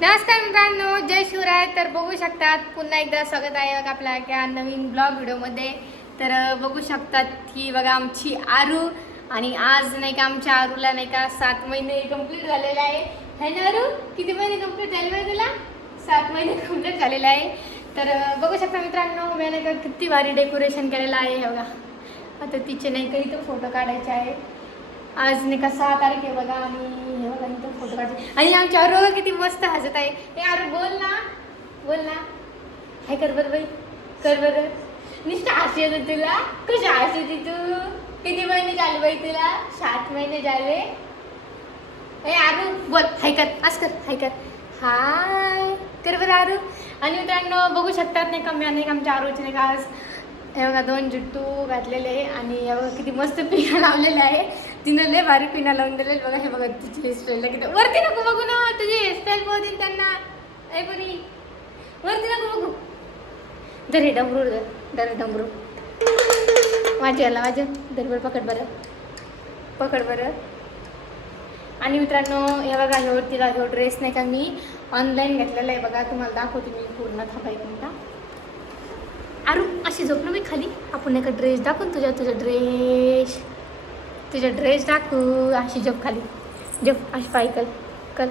नमस्कार मित्रांनो, जय शिवराय. तर बघू शकतात पुन्हा एकदा स्वागत आहे बघा आपल्या एका नवीन ब्लॉग व्हिडिओमध्ये. तर बघू शकतात की बघा आमची आरू, आणि आज नाही का आमच्या आरूला नाही का 7 महिने कंप्लीट झालेले आहे. है ना आरू? किती महिने कंप्लीट झाले आहे तुला? 7 महिने कंप्लीट झालेले आहे. तर बघू शकता मित्रांनो, मी नाही का किती भारी डेकोरेशन केलेलं आहे. हे बघा, आता तिचे नाही का इथं फोटो काढायचे आहे. आज नाही का 6 तारीख आहे बघा, आणि हे बघा इथं फोटो काढते. आणि आमच्या आरू किती मस्त हसत आहे. हे आरू बोल ना, बोल ना, हाय कर बरं बाई, कर बरं. नुसतं हसी येतं तुला. कशी हसी येते तू? किती महिने झाले बाई तुला? 7 महिने झाले. हे आरू बोल, हाय कर, असं कर, हाय कर, हाय कर बरं आरू. आणि मित्रांनो बघू शकतात नाही का, मी अनेक आमच्या आरूचे नाही का आज हे बघा 2 जुट्टू घातलेले आहे. आणि हे बघा किती मस्त पिना लावलेले आहे. तिनं लय भारी पिना लावून दिलेली बघा. हे बघा तिची हेअरस्टाईलला किती वरती नको बघू ना, तुझी हेअरस्टाईल बघतील त्यांना. ऐ बरी वरती नको बघू. दरे डमरू, दर डमरू माझी आला माझं दरबर, पकड बरं, पकड बरं. आणि मित्रांनो हे बघा, ह्यो तिला ह्यो ड्रेस नाही का मी ऑनलाईन घेतलेला आहे बघा. तुम्हाला दाखवते मी पूर्ण. थांबा एक मिनिट. आरू अशी झोपलो मी खाली. आपण एका ड्रेस दाखवून तुझा ड्रेस दाखवू. अशी झोप खाली, झोप अशी पाय कल कल.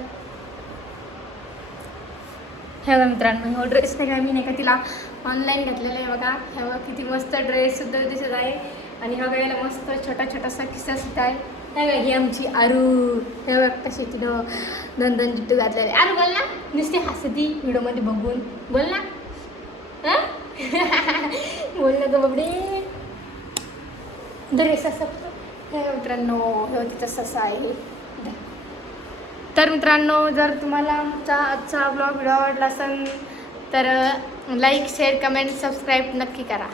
हे बघा मित्रांनो, हो ड्रेस नाही का मी नाही का तिला ऑनलाईन घेतलेला आहे बघा. हे बघा किती मस्त ड्रेससुद्धा दिसत आहे. आणि हे बघा याला मस्त छोटासा किस्सा सुद्धा आहे. हे बघा ही आमची आरू. हे बघा कशी तिनं 2 जुट्टू घातलेले. आरू बोल ना, नुसते हसती व्हिडिओमध्ये बघून. बोल ना, हां बोल ना ग बाबडे. ड्रेस असं हे मित्रांनो, हे तिचा ससा आहे. तर मित्रांनो, जर तुम्हाला आमचा आजचा ब्लॉग व्हिडिओ आवडला असेल तर लाईक, शेअर, कमेंट, सबस्क्राईब नक्की करा.